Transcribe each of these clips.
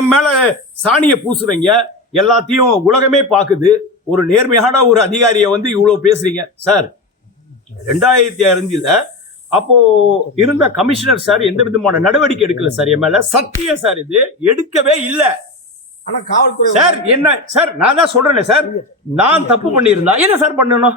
என் மேல சாணியை பூசுறீங்க எல்லாத்தையும் உலகமே பார்க்குது. ஒரு நேர்மையான ஒரு அதிகாரியை வந்து இவ்வளவு பேசுறீங்க. சார் ரெண்டாயிரத்தி அஞ்சுல அப்போ இருந்த கமிஷனர் சார் எந்த விதமான நடவடிக்கை எடுக்கல சார் என் மேல? சத்தியம் சார் இது. எடுக்கவே இல்ல. ஆனா காவல்துறை சார் என்ன சார் நான் தான் சொல்றேனே சார். நான் தப்பு பண்ணியிருந்தா என்ன சார் பண்ணணும்?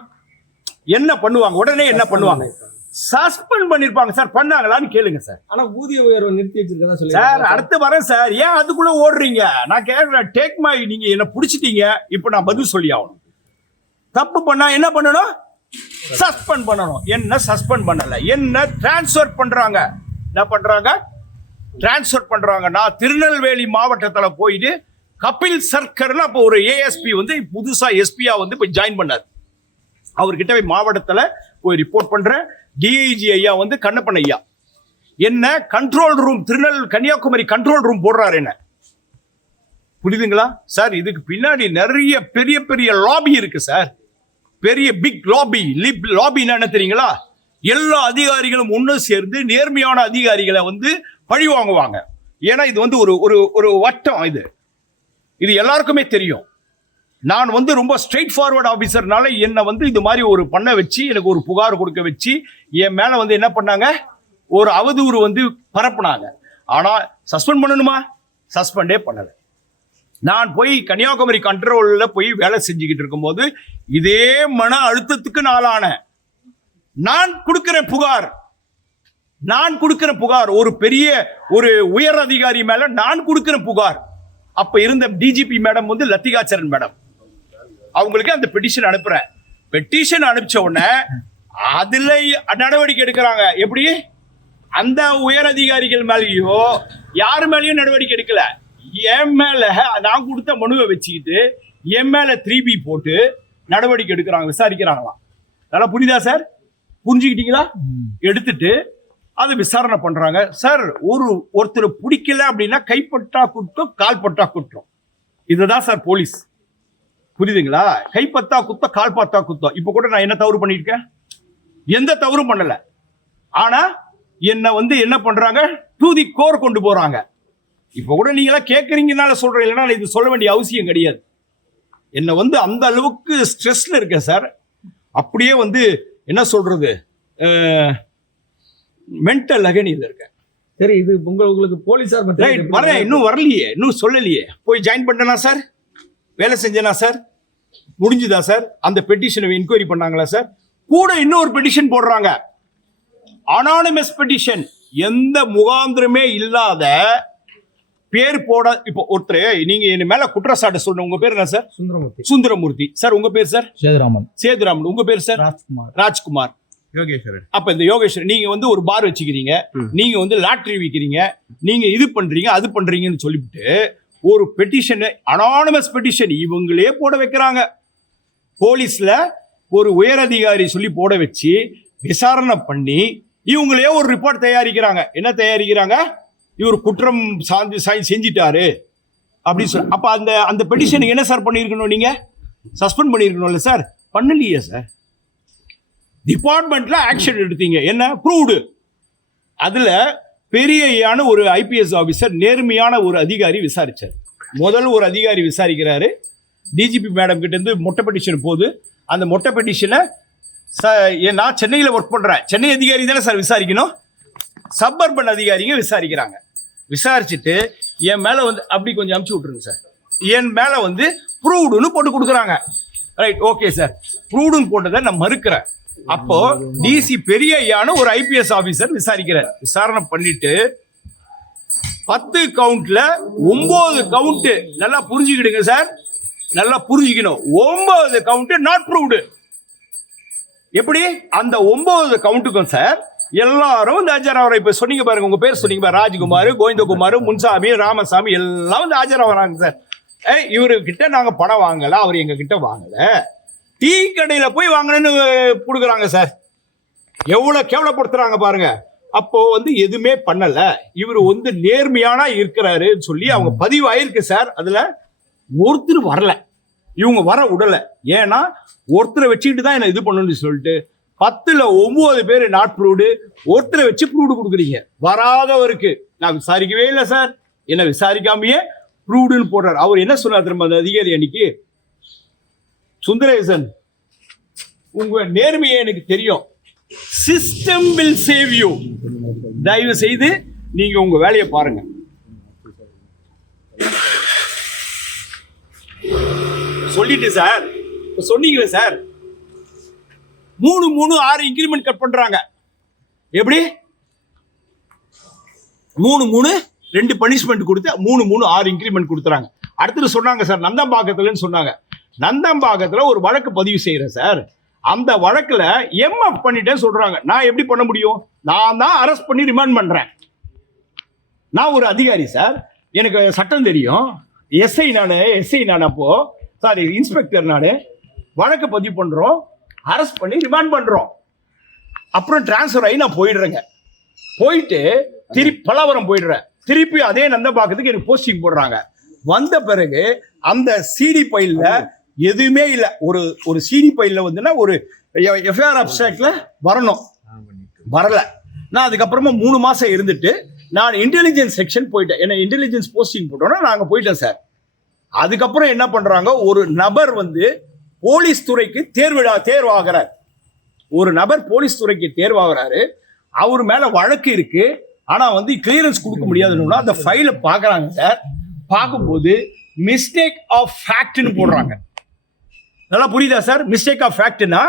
என்ன பண்ணுவாங்க? உடனே என்ன பண்ணுவாங்க? சஸ்பெண்ட் பண்ணிருப்பாங்க சார் பண்ணாங்களான்னு கேளுங்க சார். ஆனா ஊதிய உயர்வை நிறுத்தி வச்சிருக்கதா சொல்லி சார் அடுத்து வரேன் சார். ஏன் அதுக்குள்ள ஓடுறீங்க? நான் கேட்கிறேன் டேக் மை நீங்க என்ன பிடிச்சிட்டீங்க. இப்போ நான் பதில் சொல்லி ஆகணும். தப்பு பண்ணா என்ன பண்ணணும்? சஸ்பெண்ட் பண்ணணும். என்ன சஸ்பெண்ட் பண்ணல? என்ன டிரான்ஸ்ஃபர் பண்றாங்க? என்ன பண்றாங்க? டிரான்ஸ்ஃபர் பண்றாங்க. நான் திருநெல்வேலி மாவட்டத்துல போயிட்டு கபில் சர்க்கர்னு அப்போ ஒரு ஏஎஸ்பி வந்து புதுசா எஸ்பியா வந்து போய் ஜாயின் பண்ணார். அவர்கிட்ட போய் மாவட்டத்துல போய் ரிப்போர்ட் பண்றேன். டிஐஜி ஐயா வந்து கண்ணப்பன் ஐயா. என்ன கண்ட்ரோல் ரூம் திருநெல் கன்னியாகுமரி கண்ட்ரோல் ரூம் போடுறாரு என்ன? புரியுதுங்களா? சார் இதுக்கு பின்னாடி நிறைய பெரிய பெரிய லாபி இருக்கு சார் பெரிய பிக் லாபி லிப் லாபின்னா என்ன தெரியுங்களா? எல்லா அதிகாரிகளும் ஒன்று சேர்ந்து நேர்மையான அதிகாரிகளை வந்து பழி வாங்குவாங்க. ஏன்னா இது வந்து ஒரு ஒரு ஒரு வட்டம் இது. இது எல்லாருக்குமே தெரியும். நான் வந்து ரொம்ப ஸ்ட்ரெயிட் ஃபார்வர்ட் ஆஃபீஸர்னால என்னை வந்து இது மாதிரி ஒரு பண்ண வச்சு எனக்கு ஒரு புகார் கொடுக்க வச்சு என் மேலே வந்து என்ன பண்ணாங்க? ஒரு அவதூறு வந்து பரப்புனாங்க. ஆனால் சஸ்பெண்ட் பண்ணணுமா? சஸ்பெண்டே பண்ணலை. நான் போய் கன்னியாகுமரி கண்ட்ரோலில் போய் வேலை செஞ்சுக்கிட்டு இருக்கும்போது இதே மன அழுத்தத்துக்கு நாளானேன் நான் கொடுக்கிற புகார் நான் கொடுக்கிற புகார் ஒரு பெரிய ஒரு உயர் அதிகாரி மேல நான் கொடுக்கிற புகார். அப்ப இருந்த டிஜிபி மேடம் வந்து லத்திகாச்சரன் மேடம் அவங்களுக்கு அந்த பெட்டிஷன் அனுப்புறேன். பெட்டிஷன் அனுப்பிச்ச உடனே அதுல நடவடிக்கை எடுக்கிறாங்க. எப்படி? அந்த உயர் அதிகாரிகள் மேலேயோ யார் மேலேயும் நடவடிக்கை எடுக்கல. என் மேல நான் கொடுத்த மனுவை வச்சுக்கிட்டு என் மேல த்ரீ பி போட்டு நடவடிக்கை எடுக்கிறாங்க விசாரிக்கிறாங்களாம். நல்லா புரியுதா சார் புரிஞ்சுக்கிட்டீங்களா? எடுத்துட்டு அதை விசாரணை பண்றாங்க. சார் ஒரு ஒருத்தர் பிடிக்கல அப்படின்னா கைப்பட்டா குற்றம் கால்பட்டா குற்றம். இதுதான் சார் போலீஸ் புரியுதுங்களா? கைப்பத்தா குத்தம் கால் பத்தா குத்தம் இப்போ கூட நான் என்ன தவறு பண்ணியிருக்கேன்? எந்த தவறும் பண்ணல. ஆனா என்னை வந்து என்ன பண்றாங்க? டு தி கோர் கொண்டு போறாங்க. இப்போ கூட நீங்களாம் கேட்குறீங்கனால சொல்றேன். இல்லைன்னா நான் இது சொல்ல வேண்டிய அவசியம் கிடையாது. என்னை வந்து அந்த அளவுக்கு ஸ்ட்ரெஸ்ல இருக்கேன் சார். அப்படியே வந்து என்ன சொல்றது? மென்டல் அகனியில் இருக்கேன். சரி இது உங்க உங்களுக்கு எப்படி வரேன். இன்னும் வரலையே. இன்னும் சொல்லலையே. போய் ஜாயின் பண்ணனா சார். வேலை செஞ்சனா சார் முடிஞ்சுதா சார் அந்த பெட்டிஷனை என்கொயரி பண்ணாங்களா சார் கூட இன்னொரு பெட்டிஷன் போடுறாங்க. அனானிமஸ் பெட்டிஷன் எந்த முகாந்திரமே இல்லாத பேர் போட இப்போ ஒருத்தர் நீங்க என் மேல குற்றச்சாட்டு சொல்ற உங்க பேர் என்ன சார் சுந்தரமூர்த்தி. சுந்தரமூர்த்தி. சார் உங்க பேர் சார் சேதுராமன் சேதுராமன். உங்க பேர் சார் ராஜ்குமார். ராஜ்குமார். யோகேஸ்வரன். அப்ப இந்த யோகேஸ்வரன் நீங்க வந்து ஒரு பார் வச்சுக்கிறீங்க. நீங்க வந்து லாட்டரி விற்கிறீங்க நீங்க இது பண்றீங்க அது பண்றீங்கன்னு சொல்லிவிட்டு ஒரு பெட்டிஷனை அனானமஸ் பெட்டிஷன் இவங்களே போட வைக்கிறாங்க. போலீஸில் ஒரு உயர் அதிகாரி சொல்லி போட வச்சு விசாரணை பண்ணி இவங்களே ஒரு ரிப்போர்ட் தயாரிக்கிறாங்க. என்ன தயாரிக்கிறாங்க? இவர் குற்றம் சார்ந்து சாய் செஞ்சிட்டாரு. அப்படின்னு சொல்லி அப்போ அந்த அந்த பெட்டிஷனுக்கு என்ன சார் பண்ணியிருக்கணும் நீங்கள் சஸ்பெண்ட் பண்ணியிருக்கணும்ல சார் பண்ணலையே சார் டிபார்ட்மெண்ட்டில் ஆக்ஷன் எடுத்தீங்க. என்ன? ப்ரூவ்டு அதில் பெரியான ஒரு ஐபிஎஸ் ஆஃபீஸர் நேர்மையான ஒரு அதிகாரி விசாரிச்சார். முதல் ஒரு அதிகாரி விசாரிக்கிறாரு. டிஜிபி மேடம் கிட்ட இருந்து மொட்டை பெட்டிஷன் போகுது. அந்த மொட்டை பெட்டிஷனை ச நான் சென்னையில் ஒர்க் பண்ணுறேன் சென்னை அதிகாரி தானே சார் விசாரிக்கணும். சப்பர்பன் அதிகாரிங்க விசாரிக்கிறாங்க. விசாரிச்சுட்டு என் மேலே வந்து அப்படி கொஞ்சம் அமுச்சு விட்ருங்க சார் என் மேலே வந்து ப்ரூவ்டுன்னு போட்டு கொடுக்குறாங்க. ரைட் ஓகே சார் ப்ரூவ்டுன்னு போட்டதை நான் மறுக்கிறேன். அப்போ டிசி பெரிய ஐயான்னு ஒரு ஐபிஎஸ் ஆபீசர் விசாரிக்கிறார். விசாரணை பண்ணிட்டு பத்து கவுண்ட்ல ஒன்பது கவுண்ட் நல்லா புரிஞ்சுக்கிடுங்க சார். நல்லா புரிஞ்சுக்கணும். ஒன்பது கவுண்ட் நாட் ப்ரூவ்டு எப்படி? அந்த ஒன்பது கவுண்ட்டுக்கும் சார் எல்லாரும் இந்த ஆஜராவரை இப்ப சொன்னீங்க பாருங்க. உங்க பேர் சொன்னீங்க பாரு ராஜ்குமார் கோவிந்தகுமார் முன்சாமி ராமசாமி எல்லாம் வந்து ஆஜராகிறாங்க சார். ஏய் இவரு கிட்ட நாங்க பணம் வாங்கல. அவர் எங்க கிட்ட வாங்கல. டீ கடையில் போய் வாங்கினேன்னு கொடுக்குறாங்க சார் எவ்வளோ கேவலப்படுத்துகிறாங்க பாருங்க. அப்போ வந்து எதுவுமே பண்ணல. இவர் வந்து நேர்மையானா இருக்கிறாருன்னு சொல்லி அவங்க பதிவாயிருக்கு சார் அதுல ஒருத்தர் வரல. இவங்க வர விடல ஏன்னா ஒருத்தரை வச்சுக்கிட்டு தான் என்ன இது பண்ணணும்னு சொல்லிட்டு பத்துல ஒன்பது பேர் நாட் ப்ரூடு ஒருத்தரை வச்சு ப்ரூடு கொடுக்குறீங்க. வராதவருக்கு. நான் விசாரிக்கவே இல்லை சார் என்னை விசாரிக்காமயே ப்ரூடுன்னு போடுறாரு. அவர் என்ன சொன்னார் திரும்ப அந்த அதிகாரி அன்னைக்கு? சுந்தரேசன் உங்க நேர்மையை எனக்கு தெரியும். சிஸ்டம் வில் சேவ் யூ தயவு செய்து நீங்க உங்க வேலையை பாருங்க. சொல்லிட்டு சார் சொன்னீங்களே சார். மூணு மூணு ஆறு இன்க்ரிமெண்ட் கட் பண்றாங்க. எப்படி? மூணு மூணு ரெண்டு பனிஷ்மெண்ட் கொடுத்து மூணு மூணு ஆறு இன்க்ரிமெண்ட் கொடுத்துறாங்க. அடுத்தது சொன்னாங்க சார் நந்தம்பாக்கத்துலன்னு சொன்னாங்க. நந்தம்பாக்கத்தில் ஒரு வழக்கு பதிவு செய்கிறேன் சார். அந்த வழக்கில் எம்எஃப் பண்ணிட்டேன்னு சொல்கிறாங்க நான் எப்படி பண்ண முடியும்? நான் தான் அரெஸ்ட் பண்ணி ரிமாண்ட் பண்ணுறேன் நான் ஒரு அதிகாரி சார். எனக்கு சட்டம் தெரியும். எஸ்ஐ நான் எஸ்ஐ நான் அப்போது சாரி இன்ஸ்பெக்டர் நான் வழக்கு பதிவு பண்ணுறோம் அரெஸ்ட் பண்ணி ரிமாண்ட் பண்ணுறோம் அப்புறம் டிரான்ஸ்ஃபர் ஆகி நான் போயிடுறேங்க. போயிட்டு திருப்பி பலவரம் போயிடுறேன். திருப்பி அதே நந்தம்பாக்கத்துக்கு எனக்கு போஸ்டிங் போடுறாங்க. வந்த பிறகு அந்த சிடி பைல்ல எதுவுமே இல்லை. ஒரு ஒரு சிடி பைல்ல வந்துன்னா ஒரு எஃப்ஐஆர் அப்சாக்ட்ல வரணும். வரல. நான் அதுக்கப்புறமா மூணு மாசம் இருந்துட்டு நான் இன்டெலிஜென்ஸ் செக்ஷன் போயிட்டேன். ஏன்னா இன்டெலிஜென்ஸ் போஸ்டிங் போட்டோன்னா நாங்கள் போயிட்டேன் சார் அதுக்கப்புறம் என்ன பண்ணுறாங்க ஒரு நபர் வந்து போலீஸ் துறைக்கு தேர்விழா தேர்வாகிறார். ஒரு நபர் போலீஸ் துறைக்கு தேர்வாகிறாரு. அவர் மேலே வழக்கு இருக்கு. ஆனால் வந்து கிளியரன்ஸ் கொடுக்க முடியாதுன்னு அந்த ஃபைலை பார்க்குறாங்க சார் பார்க்கும்போது மிஸ்டேக் ஆஃப் ஃபேக்ட்னு போடுறாங்க. நல்லா புரியுதா சார்? மிஸ்டேக் ஆஃப் ஃபேக்ட்னா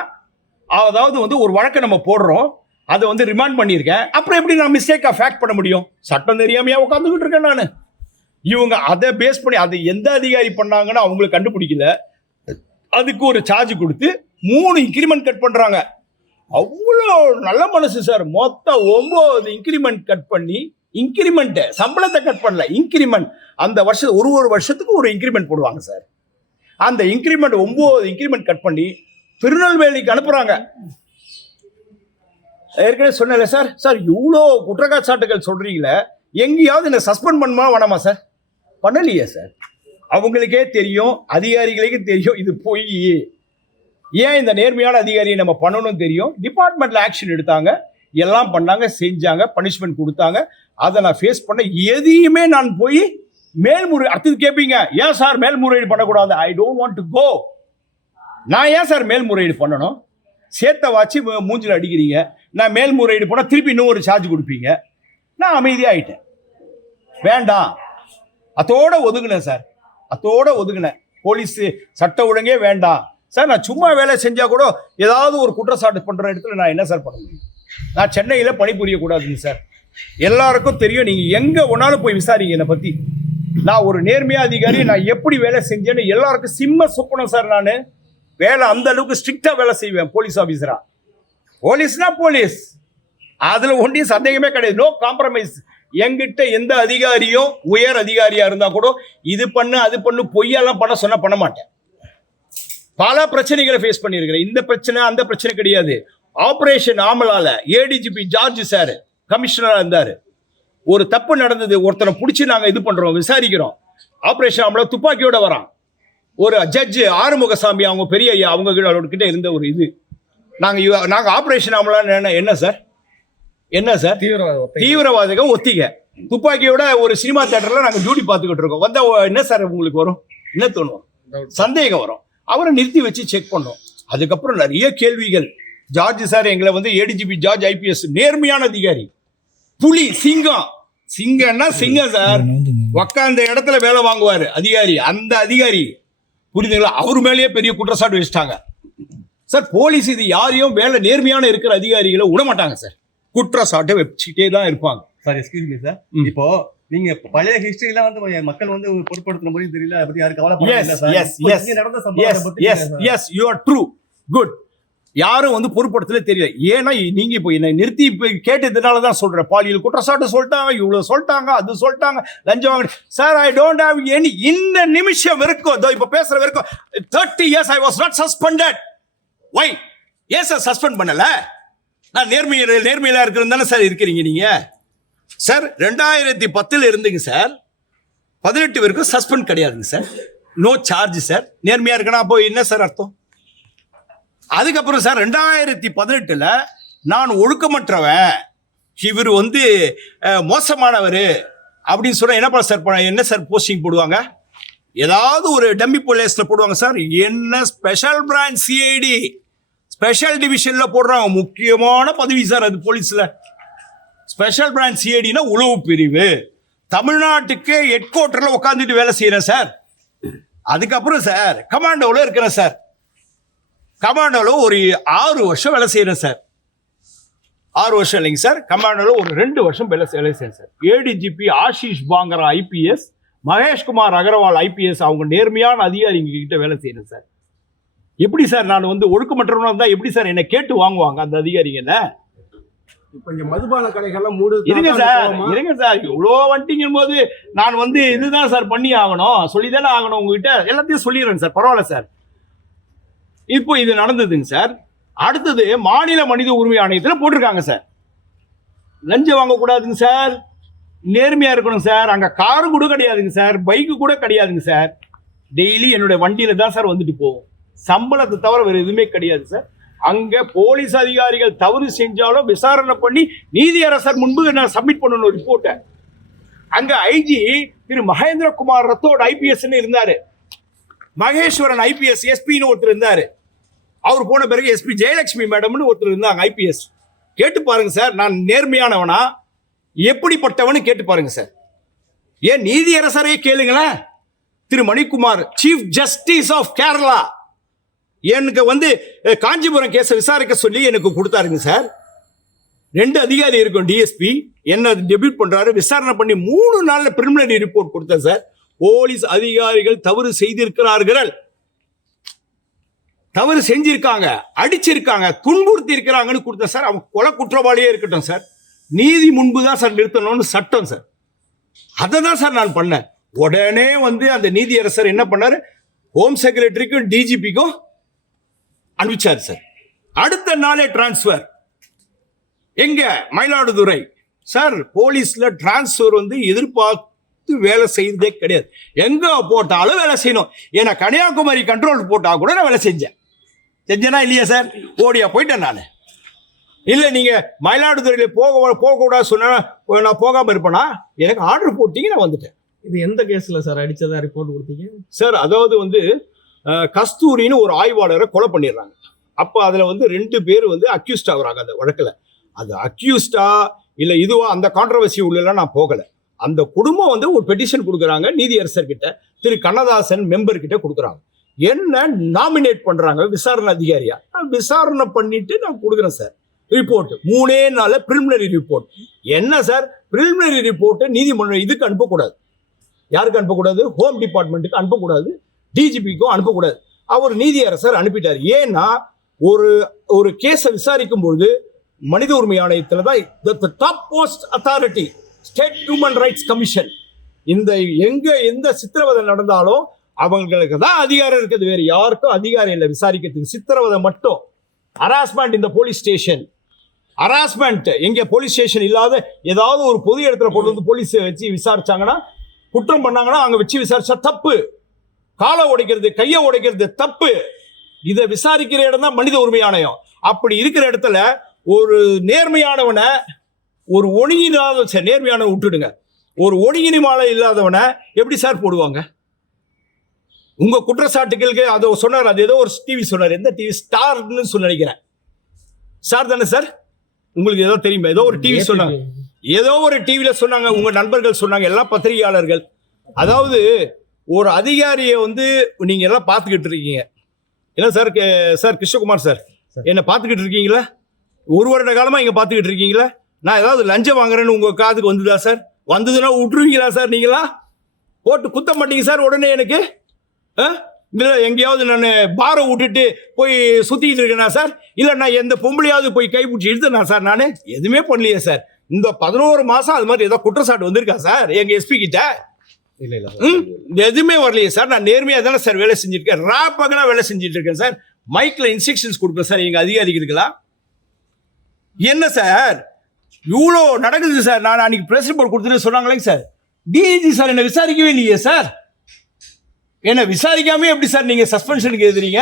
அதாவது வந்து ஒரு வழக்கை நம்ம போடுறோம் அதை வந்து ரிமாண்ட் பண்ணியிருக்கேன். அப்புறம் எப்படி நான் மிஸ்டேக் ஆஃப் ஃபேக்ட் பண்ண முடியும்? சட்டம் தெரியாமையா உட்காந்துக்கிட்டு இருக்கேன் நான். இவங்க அதை பேஸ் பண்ணி அது எந்த அதிகாரி பண்ணாங்கன்னு அவங்களுக்கு கண்டுபிடிக்கல. அதுக்கு ஒரு சார்ஜ் கொடுத்து மூணு இன்க்ரிமெண்ட் கட் பண்ணுறாங்க அவ்வளோ நல்ல மனசு சார். மொத்தம் ஒம்பது இன்க்ரிமெண்ட் கட் பண்ணி இன்க்ரிமெண்ட்டு சம்பளத்தை கட் பண்ணல இன்க்ரிமெண்ட் அந்த வருஷம் ஒரு ஒரு வருஷத்துக்கு ஒரு இன்க்ரிமெண்ட் போடுவாங்க சார். அந்த இன்க்ரிமெண்ட் ஒன்பது இன்க்ரிமெண்ட் கட் பண்ணி திருநெல்வேலிக்கு அனுப்புறாங்க. ஏற்கனவே சொன்னல சார்? சார் இவ்வளோ குற்றச்சாட்டுகள் சொல்றீங்களே எங்கேயாவது என்ன சஸ்பெண்ட் பண்ணுமா வேணாமா சார்? பண்ணலையே சார். அவங்களுக்கே தெரியும் அதிகாரிகளுக்கு தெரியும் இது பொய். ஏன் இந்த நேர்மையான அதிகாரியை நம்ம பண்ணணும்னு தெரியும்? டிபார்ட்மெண்ட்ல ஆக்ஷன் எடுத்தாங்க எல்லாம் பண்ணாங்க செஞ்சாங்க பனிஷ்மெண்ட் கொடுத்தாங்க. அதை நான் ஃபேஸ் பண்ண எதையுமே நான் போய் மேல்முறை அடுத்தது கேட்பீங்க ஏன் சார் மேல்முறையீடு பண்ணக்கூடாது? I don't want to go நான் ஏன் சார் மேல்முறையீடு பண்ணணும்? சேர்த்த வாச்சு மூஞ்சில் அடிக்கிறீங்க. நான் மேல்முறையீடு போனால் திருப்பி இன்னும் ஒரு சார்ஜ் கொடுப்பீங்க. நான் அமைதியாகிட்டேன் வேண்டாம். அத்தோட ஒதுங்கினேன் சார். அத்தோட ஒதுங்கினேன். போலீஸ் சட்ட ஒழுங்கே வேண்டாம். சார் நான் சும்மா வேலை செஞ்சால் கூட ஏதாவது ஒரு குற்றச்சாட்டு பண்ணுற இடத்துல நான் என்ன சார் பண்ண முடியும்? நான் சென்னையில் பணிபுரியக்கூடாதுங்க சார். எல்லாருக்கும் தெரியும். நீங்கள் எங்கே ஒன்னாலும் போய் விசாரிங்க என்னை பற்றி நான் ஒரு நேர்மையா அதிகாரி நான் எப்படி வேலை செஞ்சேன்னு எல்லாருக்கும் சிம்ம சொப்பனம் சார் நான். வேலை அந்த அளவுக்கு ஸ்ட்ரிக்டாக வேலை செய்வேன் போலீஸ் ஆஃபீஸராக போலீஸ்னா போலீஸ். அதில் ஒன்றையும் சந்தேகமே கிடையாது. நோ காம்ப்ரமைஸ் எங்கிட்ட எந்த அதிகாரியும் உயர் அதிகாரியாக இருந்தால் கூட இது பண்ணு அது பண்ணு பொய்யெல்லாம் பண்ண சொன்னால் பண்ண மாட்டேன். பல பிரச்சனைகளை ஃபேஸ் பண்ணியிருக்கிறேன். இந்த பிரச்சனை அந்த பிரச்சனை கிடையாது. ஆப்ரேஷன் ஆமலால ஏடிஜிபி ஜார்ஜ் சார் கமிஷனராக இருந்தார். ஒரு தப்பு நடந்தது ஒருத்தனை பிடிச்சி நாங்க இது பண்றோம் விசாரிக்கிறோம். ஆபரேஷன் ஆமலா துப்பாக்கியோட வரான். ஒரு ஜட்ஜ் ஆறுமுகசாமி அவங்க பெரிய ஐயா அவங்க கிட்ட- இருந்த ஒரு இது. நாங்க இவ- நாங்க ஆபரேஷன் ஆமலான்னு என்ன- என்ன சார்? என்ன சார்? தீவிரவாத. தீவிரவாதிகள் ஒத்திக. துப்பாக்கியோட ஒரு சினிமா தியேட்டர்ல நாங்க டியூட்டி பார்த்துக்கிட்டு இருக்கோம். வந்தா ஓ, என்ன சார் உங்களுக்கு வரும்? என்ன தோணும்? சந்தேகம் வரும். அவரை நிறுத்தி வச்சு செக் பண்ணோம். அதுக்கப்புறம் நிறைய கேள்விகள். ஜார்ஜ் சார் எங்களை வந்து ஏடிஜிபி ஜார்ஜ் ஐபிஎஸ் நேர்மையான அதிகாரி. புலி சிங்கம். சிங்கம்னா சிங்கம் சார். உக்காந்த இடத்துல வேலை வாங்குவாரு. அதிகாரி. அந்த அதிகாரி. புரியுதுங்களா? அவர் மேலேயே பெரிய குற்றச்சாட்டு வச்சுட்டாங்க. சார் போலீஸ் இது யாரையும் வேலை நேர்மையான இருக்கிற அதிகாரிகளை விட மாட்டாங்க சார். குற்றச்சாட்டை வச்சுக்கிட்டே தான் இருப்பாங்க. Sir excuse me. சார். இப்போ நீங்க பழைய ஹிஸ்டரி எல்லாம் வந்து மக்கள் வந்து பொருட்படுத்துற மாதிரி தெரியல. அதை பத்தி யாரும் கவலைப்படல சார் நடந்த பத்தி yes yes you are true good யாரும் வந்து பொறுப்படுத்தல தெரியல. ஏன்னா நீங்க இப்போ என்னை நிறுத்தி இப்போ கேட்டதுனால தான் சொல்றேன். பாலியல் குற்றச்சாட்டு சொல்லிட்டாங்க இவ்வளவு சொல்லிட்டாங்க அது சொல்லிட்டாங்க லஞ்சம் வாங்க sir I don't have any இந்த நிமிஷம் இருக்கும் இதோ இப்போ பேசுற வரைக்கும் thirty years I was not suspended why ஏன் சார் சஸ்பெண்ட் பண்ணல? நான் நேர்மையில நேர்மையில இருக்கிறது தானே சார் இருக்கிறீங்க நீங்க? சார் ரெண்டாயிரத்தி பத்தில் இருந்துங்க சார் பதினெட்டு வரைக்கும் சஸ்பெண்ட் கிடையாதுங்க சார் நோ சார்ஜ் சார் நேர்மையாக இருக்கனா அப்போ என்ன சார் அர்த்தம்? அதுக்கப்புறம் சார் ரெண்டாயிரத்தி பதினெட்டில் நான் ஒழுக்கமற்றவன். இவர் வந்து மோசமானவர் அப்படின்னு சொன்னா என்னப்பா சார் என்ன சார் போஸ்டிங் போடுவாங்க? ஏதாவது ஒரு டம்பி போலீஸில் போடுவாங்க சார். என்ன ஸ்பெஷல் பிரான்ச் சிஐடி ஸ்பெஷல் டிவிஷனில் போடுறாங்க முக்கியமான பதவி சார் அது போலீஸில். ஸ்பெஷல் பிரான்ச் சிஐடினா உளவு பிரிவு. தமிழ்நாட்டுக்கு ஹெட் குவார்ட்டரில் உட்காந்துட்டு வேலை செய்கிறேன் சார். அதுக்கப்புறம் சார் கமாண்டோவில் இருக்கிறேன் சார். கமாண்டோவில் ஒரு ஆறு வருஷம் வேலை செய்யறேன் சார். ஆறு வருஷம் இல்லைங்க சார். கமாண்டோவில் ஒரு ரெண்டு வருஷம் வேலை வேலை செய்யறேன் sir. ADGP Ashish Bangara IPS Mahesh Kumar Agarwal IPS அவங்க நேர்மையான அதிகாரிங்க கிட்ட வேலை செய்யறேன் சார். எப்படி சார் நான் வந்து ஒழுக்கமற்றவனா இருந்தா எப்படி சார் என்னை கேட்டு வாங்குவாங்க அந்த அதிகாரிங்க என்ன? இப்ப இங்க மதுபான கடைகள்லாம் மூடு இருங்க சார் இருங்க சார். இவ்வளோ வந்துட்டிங்கும் போது நான் வந்து இதுதான் சார் பண்ணி ஆகணும். சொல்லி தானே ஆகணும் உங்ககிட்ட. எல்லாத்தையும் சொல்லிடுறேன் சார். பரவாயில்ல சார். இப்போ இது நடந்ததுங்க சார். அடுத்தது மாநில மனித உரிமை ஆணையத்தில் போட்டிருக்காங்க சார். லஞ்சம் வாங்கக்கூடாதுங்க சார். நேர்மையாக இருக்கணும் சார். அங்கே காரு கூட கிடையாதுங்க சார். பைக்கு கூட கிடையாதுங்க சார். டெய்லி என்னுடைய வண்டியில் தான் சார் வந்துட்டு போகும். சம்பளத்தை தவிர வேறு எதுவுமே கிடையாது சார். அங்கே போலீஸ் அதிகாரிகள் தவறு செஞ்சாலும் விசாரணை பண்ணி நீதியரசர் முன்பு நான் சப்மிட் பண்ணணும் ரிப்போர்ட்டை அங்கே ஐஜி திரு மகேந்திரகுமார் ரத்தோட ஐபிஎஸ்ன்னு இருந்தார். மகேஸ்வரன் ஐபிஎஸ் எஸ்பின்னு ஒருத்தர் இருந்தார். அவர் போன பிறகு எஸ்பி ஜெயலட்சுமி மேடம்னு ஒருத்தர் இருந்தாங்க ஐபிஎஸ். கேட்டு பாருங்க சார் நான் நேர்மையானவனா? எப்படிப்பட்டவனு கேட்டு பாருங்க சார். ஏன் நீதியரசரே கேளுங்களேன். திரு Manikumar chief justice of Kerala எனக்கு வந்து காஞ்சிபுரம் கேஸை விசாரிக்க சொல்லி எனக்கு கொடுத்தாருங்க சார். ரெண்டு அதிகாரி இருக்கும் டிஎஸ்பி என்ன டெபியூட் பண்ணுறாரு விசாரணை பண்ணி மூணு நாளில் பிரிமினரி ரிப்போர்ட் கொடுத்தேன் சார். போலீஸ் அதிகாரிகள் தவறு செய்திருக்கிறார்கள். தவறு செஞ்சிருக்காங்க அடிச்சிருக்காங்க துன்புறுத்தி இருக்கிறாங்கன்னு கொடுத்தேன் சார் அவங்க கொலை குற்றவாளியே இருக்கட்டும் சார். நீதி முன்பு தான் சார் நிறுத்தணும்னு சட்டம் சார். அதை தான் சார் நான் பண்ணேன். உடனே வந்து அந்த நீதியரசர் என்ன பண்ணார்? ஹோம் செக்ரட்டரிக்கும் டிஜிபிக்கும் அனுப்பிச்சார் சார். அடுத்த நாளே டிரான்ஸ்ஃபர் எங்க? மயிலாடுதுறை. சார் போலீஸ்ல டிரான்ஸ்ஃபர் வந்து எதிர்பார்க்க எதிர்பார்த்து வேலை செய்யறதே கிடையாது. எங்க போட்டாலும் வேலை செய்யணும். ஏன்னா கன்னியாகுமரி கண்ட்ரோல் போட்டா கூட நான் வேலை செஞ்சேன். செஞ்சேனா இல்லையா சார்? ஓடியா போயிட்டேன் நான். இல்ல நீங்க மயிலாடுதுறையில போக போகக்கூடாது சொன்னா நான் போகாம இருப்பேனா? எனக்கு ஆர்டர் போட்டீங்க நான் வந்துட்டேன். இது எந்த கேஸ்ல சார்? அடிச்சதா ரிப்போர்ட் கொடுத்தீங்க? சார் அதாவது வந்து கஸ்தூரின்னு ஒரு ஆய்வாளரை கொலை பண்ணிடுறாங்க. அப்போ அதில் வந்து ரெண்டு பேர் வந்து அக்யூஸ்ட் ஆகுறாங்க அந்த வழக்கில். அது அக்யூஸ்டா இல்லை இதுவா? அந்த கான்ட்ரவர்சி உள்ளலாம் நான் போகலை. அந்த குடும்பம் வந்து ஒரு பெட்டிஷன் கொடுக்குறாங்க நீதியரசர் கிட்ட திரு. கண்ணதாசன் மெம்பர் கிட்ட கொடுக்குறாங்க. என்ன நாமினேட் பண்றாங்க? விசாரணை அதிகாரியா? விசாரணை பண்ணிட்டு நான் கொடுக்குறேன் சார் ரிப்போர்ட் மூணே நாளில் பிரிலிமினரி ரிப்போர்ட் என்ன சார் பிரிலிமினரி ரிப்போர்ட்டை நீதிமன்றம் இதுக்கு அனுப்பக்கூடாது. யாருக்கு அனுப்பக்கூடாது? ஹோம் டிபார்ட்மெண்ட்டுக்கு அனுப்பக்கூடாது. டிஜிபிக்கும் அனுப்பக்கூடாது. அவர் நீதியரசர் அனுப்பிட்டார். ஏன்னா ஒரு ஒரு கேஸை விசாரிக்கும் பொழுது மனித உரிமை ஆணையத்தில் தான் top most authority state human rights commission இந்த எங்க எந்த சித்திரவதை நடந்தாலும் அவங்களுக்கு தான் அதிகாரம் இருக்குது. வேறு யாருக்கும் அதிகாரம் இல்லை. விசாரிக்கிறதுக்கு சித்திரவதை மட்டும். ஹராஸ்மெண்ட் இந்த போலீஸ் ஸ்டேஷன் ஹராஸ்மெண்ட் எங்க போலீஸ் ஸ்டேஷன் இல்லாத ஏதாவது ஒரு பொது இடத்துல கொண்டு வந்து போலீஸ் வச்சு விசாரிச்சாங்கன்னா குற்றம் பண்ணாங்கன்னா அங்கே வச்சு விசாரிச்சா தப்பு. காலை உடைக்கிறது கையை உடைக்கிறது தப்பு. இதை விசாரிக்கிற இடம் தான் மனித உரிமை ஆணையம். அப்படி இருக்கிற இடத்துல ஒரு நேர்மையானவனை ஒரு ஒழுங்கில்லாத சரி, நேர்மையானவனை விட்டுடுங்க. ஒரு ஒழுங்கினிமாலை இல்லாதவனை எப்படி சார் போடுவாங்க? உங்க குற்றச்சாட்டுகளுக்கு அதை சொன்னார். அது ஏதோ ஒரு டிவி சொன்னார். எந்த டிவி ஸ்டார்னு சொல்லி நினைக்கிறேன். ஸ்டார் தானே சார்? உங்களுக்கு ஏதோ தெரியுமா? ஏதோ ஒரு டிவி சொன்னாங்க. ஏதோ ஒரு டிவியில சொன்னாங்க. உங்க நண்பர்கள் சொன்னாங்க. எல்லாம் பத்திரிகையாளர்கள். அதாவது ஒரு அதிகாரியை வந்து நீங்க எல்லாம் பார்த்துக்கிட்டு இருக்கீங்க. என்ன சார்? Sir Krishnakumar sir. என்ன பார்த்துக்கிட்டு இருக்கீங்களா? ஒரு வருட காலமா இங்க பார்த்துக்கிட்டு இருக்கீங்களா? நான் ஏதாவது லஞ்சம் வாங்குறேன்னு உங்க காதுக்கு வந்துதா சார்? வந்ததுன்னா விட்டுருவீங்களா சார் நீங்களா? போட்டு குத்த மாட்டீங்க சார் உடனே எனக்கு. ஆ? இல்ல எங்கேயாவது நான் பாரை விட்டுட்டு போய் சுத்திட்டு இருக்கேனா சார்? இல்ல நான் எந்த பொம்பளையாவது போய் கைப்பிடிச்சி இழுத்தனா சார் நான்? எதுவுமே பண்ணலையே சார். இந்த பதினோரு மாசம் அது மாதிரி ஏதோ குற்றச்சாட்டு வந்திருக்கா சார்? எங்க எஸ்பி கிட்ட? இல்ல இல்ல ம், எதுவுமே வரலையே சார். நான் நேர்மையா தானே சார் வேலை செஞ்சிருக்கேன். ராப்பகலா வேலை செஞ்சுட்டு இருக்கேன் சார். மைக்ல இன்ஸ்ட்ரக்ஷன்ஸ் கொடுப்பேன் சார் எங்க அதிகாரிகளுக்கெல்லாம். என்ன சார்? இவ்வளோ நடக்குது சார். நான் அன்னைக்கு பிரஸ் ரிப்போர்ட் கொடுத்துட்டு சொன்னாங்களேங்க சார். டிஐஜி சார் என்ன விசாரிக்கவே இல்லையே சார். என்ன விசாரிக்காம எப்படி சார் நீங்க சஸ்பென்ஷனுக்கு எழுதுறீங்க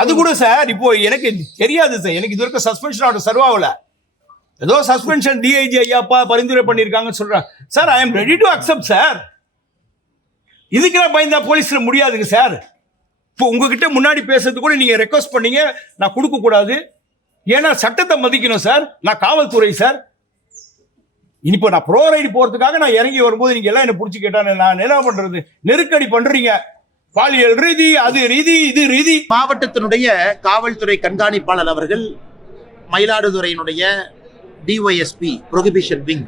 அது கூட சார் இப்போ எனக்கு தெரியாது சார். எனக்கு இது வரைக்கும் சஸ்பென்ஷன் ஆர்டர் சர்வ் ஆகல. ஏதோ சஸ்பென்ஷன் டிஐஜி ஐயாப்பா பரிந்துரை பண்ணியிருக்காங்கன்னு சொல்றாங்க. Sir I am ready to accept sir. இதுக்கெல்லாம் பயந்தா போலீஸ்ல முடியாதுங்க சார். இப்போ உங்ககிட்ட முன்னாடி பேசுறது கூட நீங்க ரெக்வஸ்ட் பண்ணீங்க. நான் கொடுக்க கூடாது ஏன்னா சட்டத்தை மதிக்கணும் சார் நான் காவல்துறை சார் இப்போ நான் ப்ரோ ரைடு போகிறதுக்காக நான் இறங்கி வரும்போது நீங்கள் எல்லாம் என்ன பிடிச்சி கேட்டானே நான் என்ன பண்ணுறது நெருக்கடி பண்ணுறீங்க பாலியல் ரீதி அது ரீதி இது ரீதி. மாவட்டத்தினுடைய காவல்துறை கண்காணிப்பாளர் அவர்கள் மயிலாடுதுறையினுடைய டிஒய்எஸ்பி ப்ரொஹிபிஷன் விங்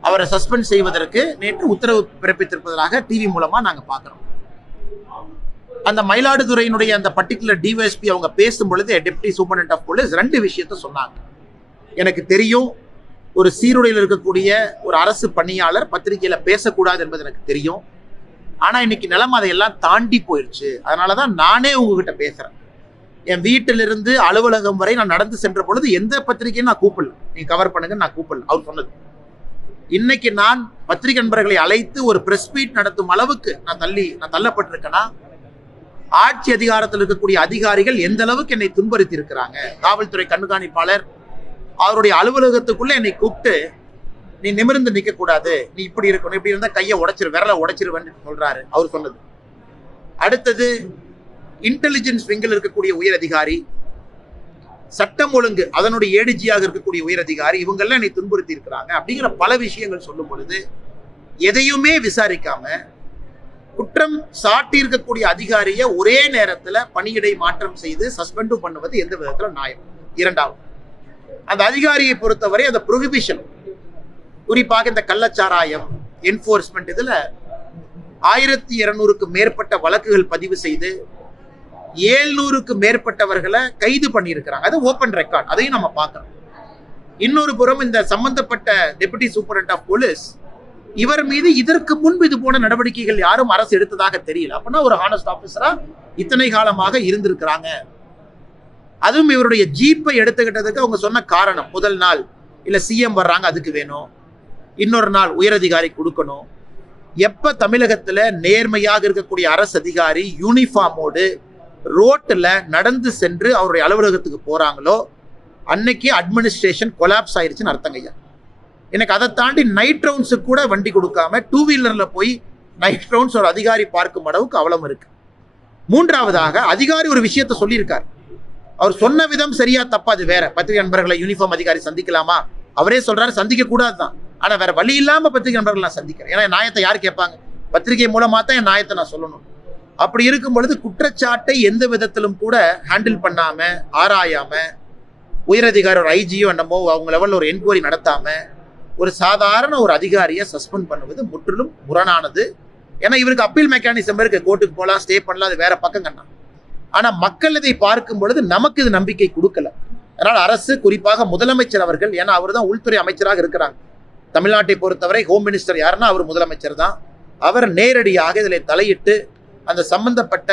அவரை சஸ்பெண்ட் செய்வதற்கு நேற்று உத்தரவு பிறப்பித்திருப்பதாக டிவி மூலமாக நாங்கள் பார்க்குறோம். அந்த மயிலாடுதுறையினுடைய அந்த பர்டிகுலர் டிஎஸ்பி அவங்க பேசும் பொழுது டெப்டி சூப்பரண்ட் ஆஃப் போலீஸ் ரெண்டு விஷயத்த சொன்னாங்க. எனக்கு தெரியும் ஒரு சீருடையில் இருக்கக்கூடிய ஒரு அரசு பணியாளர் பத்திரிகையில் பேசக்கூடாது என்பது எனக்கு தெரியும். ஆனால் இன்னைக்கு நிலமை அதையெல்லாம் தாண்டி போயிடுச்சு அதனாலதான் நானே உங்ககிட்ட பேசுகிறேன் என் வீட்டிலிருந்து அலுவலகம் வரை நான் நடந்து சென்ற பொழுது எந்த பத்திரிகையும் நான் கூப்பிடல. நீ கவர் பண்ணுங்க நான் கூப்பிடல. அவர் சொன்னது. இன்னைக்கு நான் பத்திரிகை நண்பர்களை அழைத்து ஒரு பிரஸ் மீட் நடத்தும் அளவுக்கு நான் தள்ளி நான் தள்ளப்பட்டிருக்கேன்னா ஆட்சி அதிகாரத்தில் இருக்கக்கூடிய அதிகாரிகள் எந்த அளவுக்கு என்னை துன்புறுத்தி இருக்கிறாங்க காவல்துறை கண்காணிப்பாளர் அவருடைய அலுவலகத்துக்குள்ள என்னை கூப்பிட்டு நீ நிமிர்ந்து நிக்க கூடாது நீ இப்படி இருக்கணும். இப்படி இருந்தா கையை உடைச்சிரு விரலை உடைச்சிருவேன்னு சொல்றாரு. அவர் சொன்னது. அடுத்தது இன்டெலிஜென்ஸ் விங்கில் இருக்கக்கூடிய உயர் அதிகாரி சட்டம் ஒழுங்கு அதனுடைய ஏடிஜியாக இருக்கக்கூடிய உயர் அதிகாரி இவங்கெல்லாம் என்னை துன்புறுத்தி இருக்கிறாங்க அப்படிங்கிற பல விஷயங்கள் சொல்லும் பொழுது எதையுமே விசாரிக்காம குற்றம் சாட்டியிருக்கக்கூடிய அதிகாரியை ஒரே நேரத்தில் பணியிடை மாற்றம் செய்து சஸ்பெண்டும் பண்ணுவது எந்த விதத்தில் நியாயம்? இரண்டாவது அந்த அதிகாரியை பொறுத்தவரை அந்த ப்ரொஹிபிஷன் குறிப்பாக இந்த கள்ளச்சாராயம் என்போர்ஸ்மெண்ட் இதில் ஆயிரத்தி இருநூறுக்கு மேற்பட்ட வழக்குகள் பதிவு செய்து ஏழ்நூறுக்கு மேற்பட்டவர்களை கைது பண்ணியிருக்கிறாங்க. அது ஓப்பன் ரெக்கார்ட் அதையும் நம்ம பார்க்கணும் இன்னொரு புறம் இந்த சம்பந்தப்பட்ட டெபுட்டி சூப்பரண்ட் ஆஃப் போலீஸ் இவர் மீது இதற்கு முன்பு இது போன நடவடிக்கைகள் யாரும் அரசு எடுத்ததாக தெரியல. அப்படின்னா ஒரு ஹானஸ்ட் ஆபீசரா இத்தனை காலமாக இருந்திருக்கிறாங்க. அதுவும் இவருடைய ஜீப்பை எடுத்துக்கிட்டதுக்கு அவங்க சொன்ன காரணம். முதல் நாள் இல்ல சிஎம் வர்றாங்க அதுக்கு வேணும். இன்னொரு நாள் உயரதிகாரி கொடுக்கணும். எப்ப தமிழகத்துல நேர்மையாக இருக்கக்கூடிய அரசு அதிகாரி யூனிஃபார்மோடு ரோட்டில் நடந்து சென்று அவருடைய அலுவலகத்துக்கு போறாங்களோ அன்னைக்கு அட்மினிஸ்ட்ரேஷன் கொலாப்ஸ் ஆயிடுச்சுன்னு அர்த்தங்க ஐயா. எனக்கு அதை தாண்டி நைட் ரவுண்ட்ஸுக்கு கூட வண்டி கொடுக்காம டூ வீலரில் போய் நைட் ரவுண்ட்ஸ் ஒரு அதிகாரி பார்க்கும் அளவுக்கு அவலம் இருக்கு. மூன்றாவதாக அதிகாரி ஒரு விஷயத்த சொல்லியிருக்கார். அவர் சொன்ன விதம் சரியா தப்பா அது வேற. பத்திரிகை நண்பர்களை யூனிஃபார்ம் அதிகாரி சந்திக்கலாமா? அவரே சொல்றாரு சந்திக்க கூடாது தான் ஆனா வேற வழி இல்லாம பத்திரிகை நண்பர்கள் நான் சந்திக்கிறேன் ஏன்னா என் நியாயத்தை யார் கேட்பாங்க? பத்திரிகை மூலமா தான் என் நியாயத்தை நான் சொல்லணும். அப்படி இருக்கும் பொழுது குற்றச்சாட்டை எந்த விதத்திலும் கூட ஹேண்டில் பண்ணாம ஆராயாம உயரதிகாரி ஒரு ஐஜியோ என்னமோ அவங்க லெவலில் ஒரு என்கொயரி நடத்தாம ஒரு சாதாரண ஒரு அதிகாரியை சஸ்பெண்ட் பண்ணுவது முற்றிலும் முரணானது. ஏன்னா இவருக்கு அப்பீல் மெக்கானிசம் இருக்கு. கோர்ட்டுக்கு போகலாம் ஸ்டே பண்ணலாம் அது வேற பக்கம் கண்ணா. ஆனால் மக்கள் இதை பார்க்கும் பொழுது நமக்கு இது நம்பிக்கை கொடுக்கல. அதனால் அரசு குறிப்பாக முதலமைச்சர் அவர்கள் ஏன்னா அவர் தான் உள்துறை அமைச்சராக இருக்கிறாங்க. தமிழ்நாட்டை பொறுத்தவரை ஹோம் மினிஸ்டர் யாருன்னா அவர் முதலமைச்சர் தான். அவர் நேரடியாக இதில் தலையிட்டு அந்த சம்பந்தப்பட்ட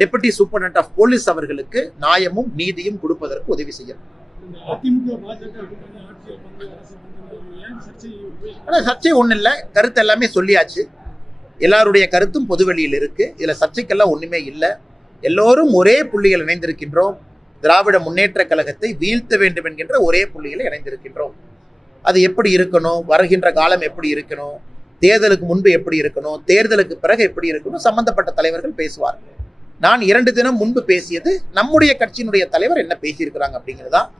டெபுட்டி சூப்பர்டென்ட் ஆஃப் போலீஸ் அவர்களுக்கு நியாயமும் நீதியும் கொடுப்பதற்கு உதவி செய்யணும். சர்ச்சை ஒண்ணு ஆனால் சர்ச்சை ஒன்றும் இல்லை. கருத்து எல்லாமே சொல்லியாச்சு. எல்லாருடைய கருத்தும் பொதுவெளியில் இருக்கு. இதுல சர்ச்சைக்கெல்லாம் ஒண்ணுமே இல்லை. எல்லோரும் ஒரே புள்ளிகள் இணைந்திருக்கின்றோம். திராவிட முன்னேற்ற கழகத்தை வீழ்த்த வேண்டும் என்கின்ற ஒரே புள்ளியில் இணைந்திருக்கின்றோம். அது எப்படி இருக்கணும்? வருகின்ற காலம் எப்படி இருக்கணும்? தேர்தலுக்கு முன்பு எப்படி இருக்கணும்? தேர்தலுக்கு பிறகு எப்படி இருக்கணும்? சம்பந்தப்பட்ட தலைவர்கள் பேசுவார்கள். நான் இரண்டு தினம் முன்பு பேசியது நம்முடைய கட்சியினுடைய தலைவர் என்ன பேசியிருக்கிறாங்க அப்படிங்கிறதா